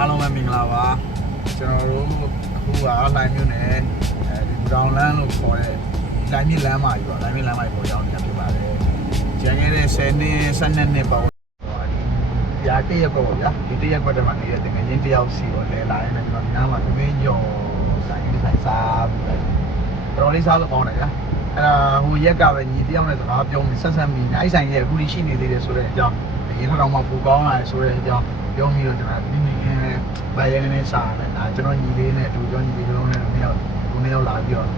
အားလုံးပဲမင်္ဂလာပါကျွန်တော်တို့အခုကလိုင်းမျိုးနဲ့ဒီဘရောင်လန်းလို့ခေါ်တဲ့လိုင်းမြစ်လမ်းမကြီးပေါ့လိုင်းမြစ်လမ်းမကြီးပေါ်ရောက်နေတာဖြစ်ပါတယ်ကျန်ခဲ့တဲ့10နှစ်12နှစ်ပေါ့ဒီတရက်ပေါ့ဗျာဒီတရက်ကွက်တည်းမှာနေတဲ့တကယ်ချင်းတယောက်စီတော့လဲလာရင်လည်းကျွန်တော်ဒီနားမှာသမင်းကျော်ဆိုင်စားပြီးတော့တော်လေးစားလို့ကောင်းတယ်ဗျာအဲ့ဒါဟိုရက်ကပဲညီတယောက်နဲ့စကားပြောနေဆက်ဆက်မိနေအဲ့ဆိုင်ရဲ့အခုရှိနေသေးတယ်ဆိုတဲ့အကြောင်းရေထောင်မှာပူကောင်းလာဆိုတဲ့အကြောင်းပြောပြီးတော့ကျွန်တော်ဒီနေ့ဗာရဲကနေစားတယ်ဒါကျွန်တော်ညီလေးနဲ့အတူကျွန်တော်ညီလေးလုံးနဲ့နှစ်ယောက်လာပြီးတော့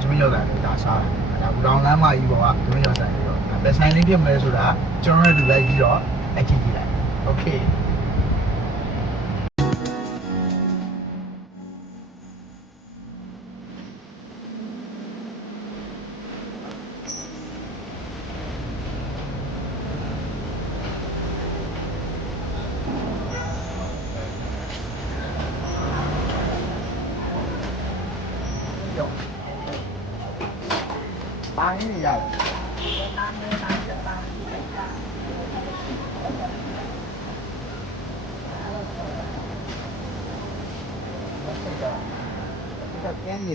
ကျွန်တော်ရောက်လာတယ်ဒါစားတယ်ဒါဘူတောင်လမ်းမကြီးပေါ်ကကျွန်တော်ရောက်ဆိုင်ပြီးတော့ဘယ်ဆိုင်လေးဖြစ်မလဲဆိုတာကျွန်တော်တို့လိုက်ပြီးတော့အကြည့်ကြည့်လိုက်โอเคဘာရင်းနေရလဲနာမည်နာချက်ပါ这边你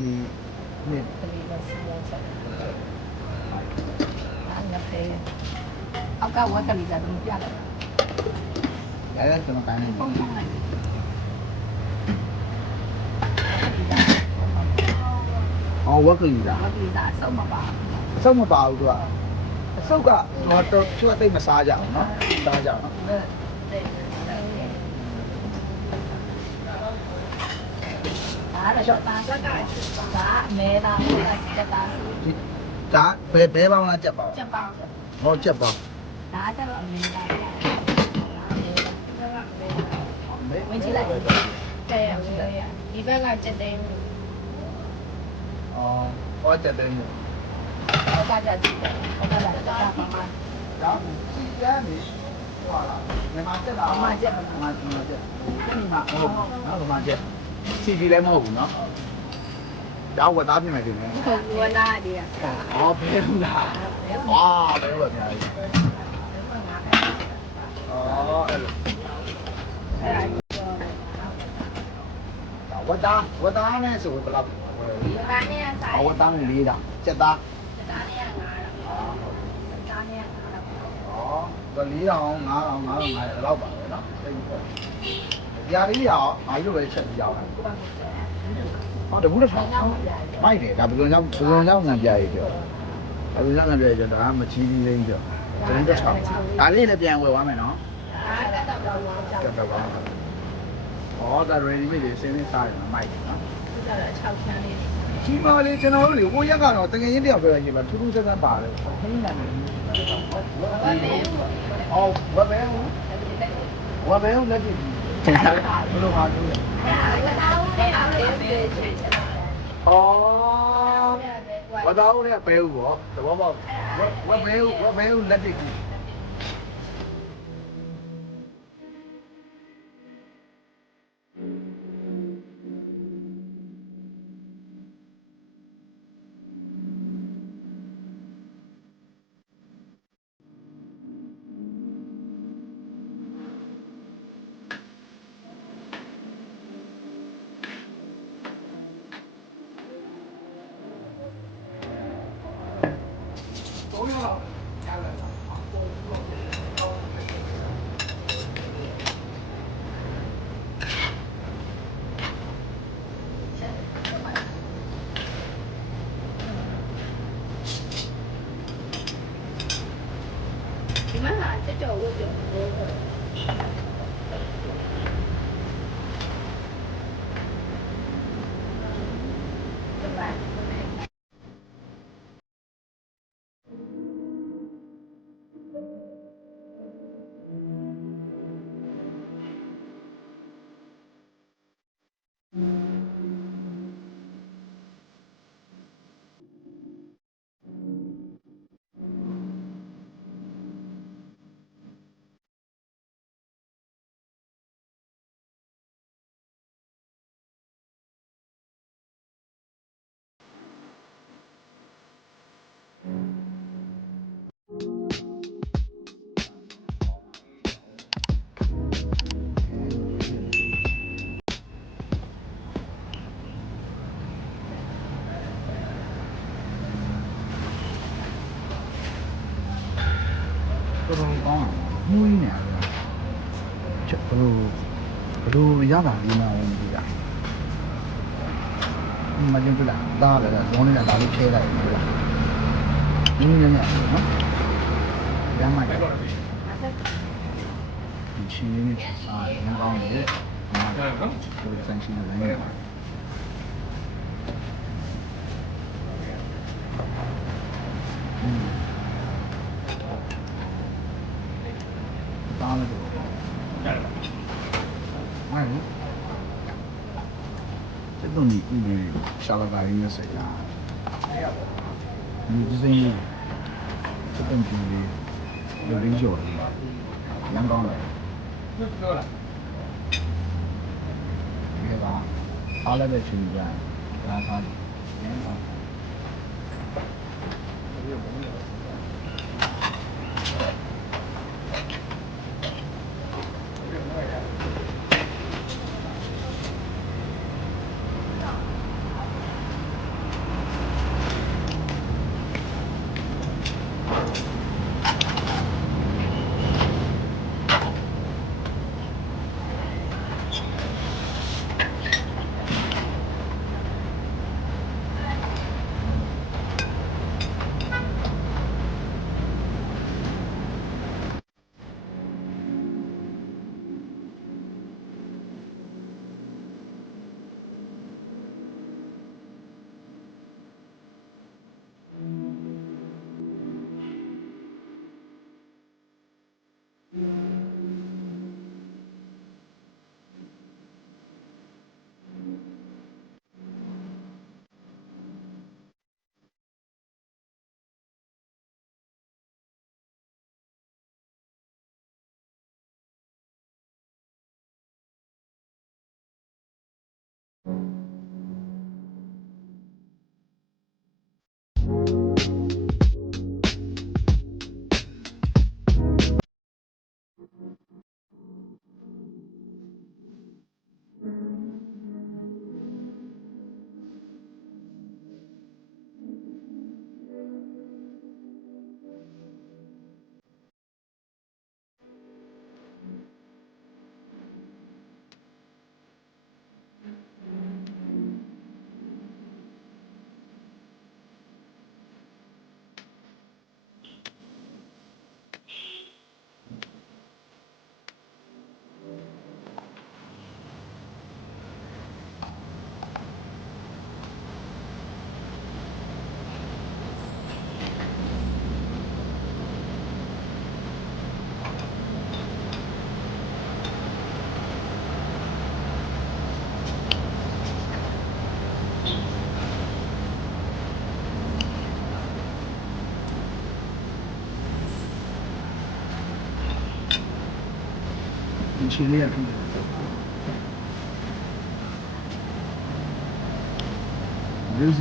这里的是我这里，哪里可以？我搞我这里的东西了。来了什么干的？风冲来。哦，我可以的。我可以的，手么包？手么包是吧？手个，主要对么啥酱呢？啥酱呢？对。ဒါမဲတာစက်တာဒါဘဲပေါင်းလားကြက်ပေါင်းကြက်ပေါင်းဟောကြက်ပေါင်းဒါကြတော့အမဲတာဝင်ကြည့်လိုက်တဲ့ရဒီဘက်ကကြက်သိန်းအော်ဟောကြက်သိန်းဟောကကြက်သိန်းဟောကကြက်တာပါမှာဒါစီရမ်းနေဟောလားမြန်မာကြက်လားမြန်မာကြက်မြန်မာကြက်ဒီမှာဟုတ်နော်မြန်မာကြက်စီကြီးလည်းမဟုတ်ဘူးနော်ဒါဝတ်သားပြင်မယ်ဒီနေ့ဟုတ်ဝတ်သားဒီကဟောဘယ်လိုလားဟာဘယ်လိုလဲအော်အဲ့လိုဝတ်သားနဲ့ဆိုဘယ်လောက်ဝတ်သားနဲ့ဆိုင်ဝတ်သားနဲ့4တောင်စက်သားစက်သားနဲ့5တောင်စက်သားနဲ့5တောင်ဩ4တောင်5တောင်5တောင်5လောက်ပါပဲနော်သိပြီပေါ့ဒီဟာလေးရအောင်အားရုပ်ပဲချက်ပြရအောင်ဟောတကူတော့မိုက်တယ်ဒါဘယ်လိုကြောင့်ငံပြရေးပြောဘယ်လိုကြောင့်ငံပြရေးပြောဒါမချီးသေးသေးပြောကျွန်တော်တော့ဒါလေးလည်းပြန်ဝယ်သွားမယ်နော်တက်ပါဟောဒါ ready made တွေစင်းစင်းစားတယ်မိုက်တယ်နော်ဒါတော့6ချမ်းလေးကြီးမလေးကျွန်တော်တို့လေဟိုရက်ကတော့တကယ်ချင်းတယောက်ပြောရရင်ထူးထူးဆန်းဆန်းပါတယ်ခင်းနေတယ်အော်ဝဘဲလက်ကြည့်ဘယ်လိုဟာလို့လဲဩဝတောင်းနဲ့ပဲဦးပေါ့သဘောပေါက်ဝဘဲဦးလက်ကြည့်ဒီမှာတက်တော့ဝတ်တယ် ဘလို့ရတာဒီမှာဝင်ကြည့်တာဒီမှာကျင်းပြလာဒါလည်းဇုံးလေးကဒါလေးချဲလိုက်ပြီလားနင်းနေနေနော်ရမ်းမှတယ်ဒီချင်းလေးအားရမ်းကောင်းတယ်နော်ဒီစမ်းချင်းလည်းနေပါတားလို့အဲ့这东西因为下了大雨的时间，你这些这东西的有点小的，阳光的，这个吧，他那边去边，让他阳光。去练。就是